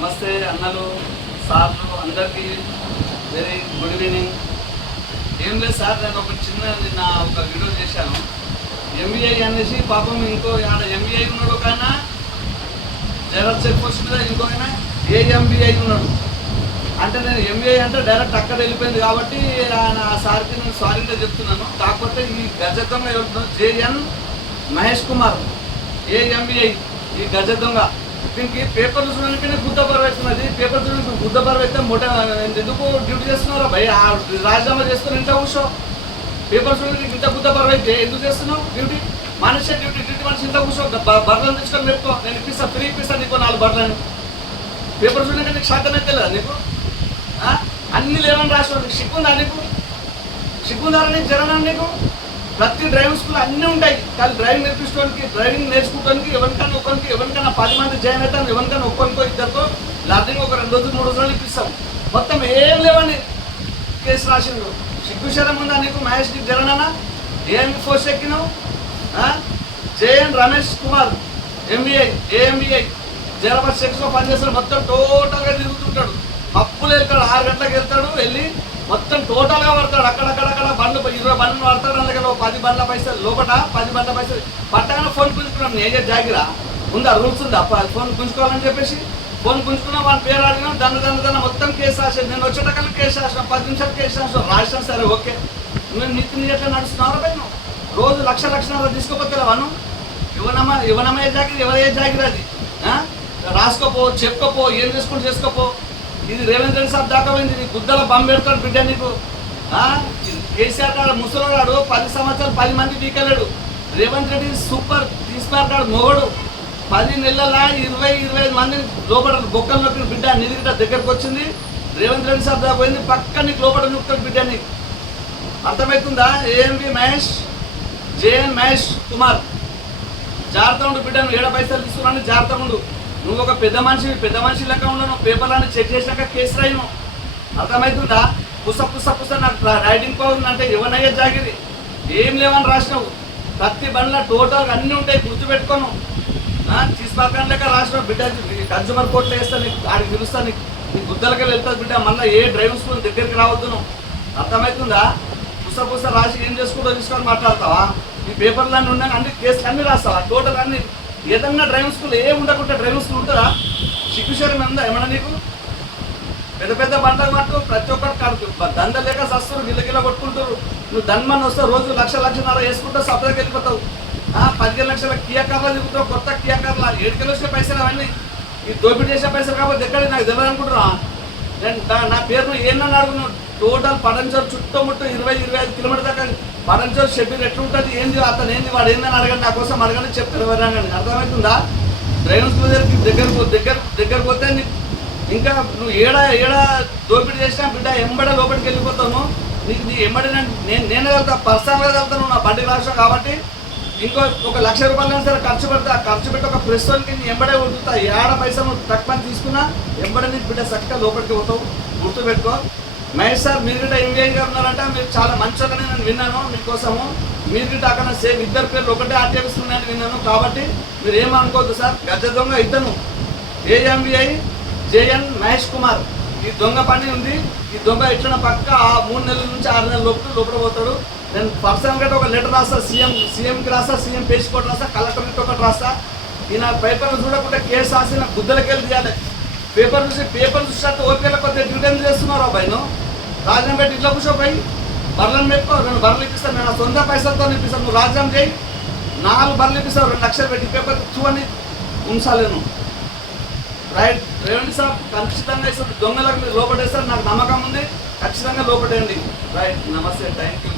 నమస్తే అన్నలు సార్లు అందరికీ వెరీ గుడ్ ఈవినింగ్. ఏం లేదు సార్, నేను ఒక నిన్న ఒక వీడియో చేశాను. ఎంబీఐ అనేసి పాపం ఇంకో ఆడ ఎంబీఐ ఉన్నాడు, ఒక ఆయన జనరల్ చెక్ పోస్ట్ మీద ఇంకో ఆయన ఏఎంబీఐ ఉన్నాడు. అంటే నేను ఎంబీఐ అంటే డైరెక్ట్ అక్కడ వెళ్ళిపోయింది కాబట్టి ఆయన సార్కి నేను సారీగా చెప్తున్నాను. కాకపోతే ఈ గజ దొంగ ఎవరు జేఎన్ మహేష్ కుమార్ ఏఎంబీఐ ఈ గజ దొంగ. దీనికి పేపర్లు చూడడానికి గుద్ద పరవేస్తున్నది. పేపర్ చూడడానికి గుద్ద పరవేస్తే ఎందుకు డ్యూటీ చేస్తున్నారా భయ్? రాజీనామా చేసుకుని ఇంట్లో కూర్చో. పేపర్ చూడడానికి ఇంత గుద్ద పరవైతే ఎందుకు చేస్తున్నావు డ్యూటీ? మనిషి డ్యూటీ మనిషి ఇంట్లో కూర్చో. బర్రెలను తెచ్చుకొని పెట్టుకో, నేను ఇప్పిస్తాను, ఫ్రీ ఇప్పిస్తాను నీకు 4 బర్రెలను. పేపర్ చూడడానికి నీకు శాతం అయితే లేదా నీకు? అన్ని లేవని రాష్ట్రం నీకు సిగ్గుందా? నీకు సిగ్గుందారా నీకు? జరనా నీకు? ప్రతి డ్రైవింగ్ స్కూల్ అన్నీ ఉంటాయి, కానీ డ్రైవింగ్ నేర్పించడానికి డ్రైవింగ్ నేర్చుకోవడానికి ఎవరికైనా 10 మంది జాయిన్ అవుతాం, ఎవరికైనా ఒక్కరికో ఇద్దరితో లర్నింగ్ ఒక 2 రోజులు 3 రోజులు ఇప్పిస్తాం. మొత్తం ఏం లేవని కేసు రాసిండు. సిగ్గుశరం ఉందా నీకు మహేష్? నీకు జరనా? ఏఎంబీ పోస్ట్ ఎక్కినావు? JN Ramesh Kumar MBI AMBI Zaheerabad సెక్స్లో పనిచేస్తాడు. మొత్తం టోటల్గా తిరుగుతుంటాడు. అప్పులు వెళ్తాడు, 6 గంటలకు వెళ్తాడు, వెళ్ళి మొత్తం టోటల్గా పడతాడు. అక్కడక్కడ బండ్లు 20 బండ్లు పడతాడు. అందుకని 10 బండ్ల పైసలు లోపల 10 బండ్ల పైసలు పట్టగానే ఫోన్ గుంజుకున్నాం. నేనే జాగిరా ఉందా? రూల్స్ ఉందా? ఫోన్ గుంజుకోవాలని చెప్పేసి ఫోన్ గుంజుకున్నాం. వాళ్ళ పేరు అడిగినాం. దన్న మొత్తం కేసు రాసాడు. నేను వచ్చేటకల్లా కేసు రాసిన 10 నిమిషాలు కేసు రాసినా సరే ఓకే. నువ్వు నీకు ఎట్లా నడుస్తున్నావు పైన? రోజు లక్షన్నర తీసుకోపోతే వాను ఇవ్వనమ్మ ఏ జాగిరి, ఎవరే జాగిరి అది? రాసుకోపో, చెప్పుకోపో, ఏం చేసుకుంటూ చేసుకోపో. ఇది రేవంత్ రెడ్డి సాబ్ దాకా పోయింది. నీ గుద్దల బొమ్మ పెడతాడు బిడ్డ నీకు. కేసీఆర్ గారు ముసలివాడు 10 సంవత్సరాలు 10 మంది పీకలేడు. రేవంత్ రెడ్డి సూపర్ తీసుకున్నాడు మొగడు. 10 నెలల 20-25 మంది లోపల బొక్కలు నొక్కిన బిడ్డ నిధిగిట దగ్గరకు వచ్చింది. రేవంత్ రెడ్డి సాబ్ దాకా పోయింది. పక్క నీకు లోపల నొక్కుతాడు బిడ్డ నీకు. అర్థమవుతుందా? ఏఎంబీ మహేష్ జేఎన్ మహేష్ కుమార్ జాగ్రత్త ఉండు బిడ్డ. నువ్వు 7 పైసలు తీసుకున్నాను, జాగ్రత్త ఉండు. నువ్వు ఒక పెద్ద మనిషి లెక్క ఉండను. పేపర్లన్నీ చెక్ చేసినాక కేసు రాయను. అర్థమవుతుందా? పుస్త నాకు రైటింగ్ పవర్ అంటే ఎవరయ్యే జాగిరి ఏం లేవని రాసినావు. ప్రతి బండ్ల టోటల్గా అన్నీ ఉంటాయి, గుర్తుపెట్టుకోను. తీసుపాకని లెక్క రాసినావు బిడ్డ. కన్జ్యూమర్ కోర్టులో వేస్తాను, నీకు ఆడికి పిలుస్తాను, నీకు గుద్దలకి వెళ్తాను బిడ్డ. మళ్ళీ ఏ డ్రైవింగ్ స్కూల్ దగ్గరికి రావద్దు నువ్వు. అర్థమవుతుందా? పుస్త రాసి ఏం చేసుకుంటూ తీసుకొని మాట్లాడతావా? ఈ పేపర్లన్నీ ఉన్నాయి, అన్ని కేసులు అన్నీ రాస్తావా? టోటల్ అన్ని ఏదన్నా డ్రైవింగ్ స్కూల్ ఏం ఉండకుండా డ్రైవింగ్ స్కూల్ ఉంటుందా? సిగ్గుశరం ఉందా ఏమన్నా నీకు? పెద్ద బండ్లకు పట్టు ప్రతి ఒక్కరు కాదు దంద లేక వస్తారు, గిల్ల కొట్టుకుంటారు. నువ్వు ధన్మని వస్తావు, రోజు లక్షన్నర వేసుకుంటావు, సపరేట్గా వెళ్ళిపోతావు. 15 లక్షల కియా కార్లు తిరుగుతావు, కొత్త కియా కార్లు. 7 కిలో వచ్చే పైసలు అవన్నీ ఈ దోపిడీ చేసే పైసలు కాబట్టి ఎక్కడ నాకు తెలియదు అనుకుంటున్నా. నా పేరును ఏంటని అడుగున్నావు. టోటల్ పడంచోరు చుట్టముట్టు 20-25 కిలోమీటర్ దాకా పడంచోరు షెడ్యూల్ ఎట్లుంటుంది, ఏంది అతను ఏంది వాడు ఏందని అడగండి, నా కోసం అడగండి, చెప్తారు ఎవరండి. అర్థమవుతుందా? డ్రైవింగ్ స్కూల్ దగ్గర పోతే ఇంకా నువ్వు ఏడ దోపిడీ చేసినా బిడ్డ ఎంబడే లోపలికి వెళ్ళిపోతాను. నీకు నీ ఎంబడే నేనే వెళ్తా, పర్సనల్గా వెళ్తాను. నా బండి రాష్ట్రం కాబట్టి ఇంకో 1 లక్ష రూపాయలు సరే ఖర్చు పెడతా. ఖర్చు పెట్టి ఒక ప్రెస్కి నీ ఎంబడే ఉంటుతా. 7 పైసలు తక్కువ తీసుకున్నా ఎంబడే నీకు బిడ్డ చక్కగా లోపలికి పోతావు. గుర్తుపెట్టుకో. మహేష్ సార్ మీరు గిట్ట ఎంబీఐ గారు ఉన్నారంట, మీరు చాలా మంచిగానే నేను విన్నాను మీకోసము. మీరు గిట్ట అక్కడ సేమ్ 2 పేర్లు ఒకటే ఆర్టీఎస్తున్నాయని విన్నాను. కాబట్టి మీరు ఏమనుకోవద్దు సార్. గజ దొంగ ఇద్దను ఏఎంబీఐ జేఎన్ మహేష్ కుమార్. ఈ దొంగ పని ఉంది. ఈ దొంగ ఇచ్చిన పక్క 3 నెలల నుంచి 6 నెలల లోపల పోతాడు. నేను పర్సనల్గా ఒక లెటర్ రాస్తా, సీఎంకి రాస్తా, సీఎం పేజ్ కోట్ రాస్తా, కలెక్టర్కి ఒకటి రాస్తా. ఈయన పేపర్లు చూడకుండా కేసు రాసి నా గుద్దలకెళ్ళి తీయాలి. పేపర్ చూసినట్టు ఓపికల కొద్దిగా డ్యూటీ చేస్తున్నారు అబ్బాయిను. రాజ్యం పెట్టి ఇట్లా కూర్చోపోయి బర్రెలను పెట్టుకో. 2 బర్రెలు ఇప్పిస్తాను, నేను సొంత పైసలతో ఇప్పిస్తాను. నువ్వు రాజ్యం చేయి, 4 బర్రెలు ఇప్పిస్తావు, 2 లక్షలు పెట్టి పేపర్ చూని ఉంచాలేను. రైట్ రేవంత్ సాబ్ ఖచ్చితంగా ఇస్తారు. దొంగలకు మీరు లోపడేస్తారు, నాకు నమ్మకం ఉంది. ఖచ్చితంగా లోపడేయండి. రైట్, నమస్తే, థ్యాంక్ యూ.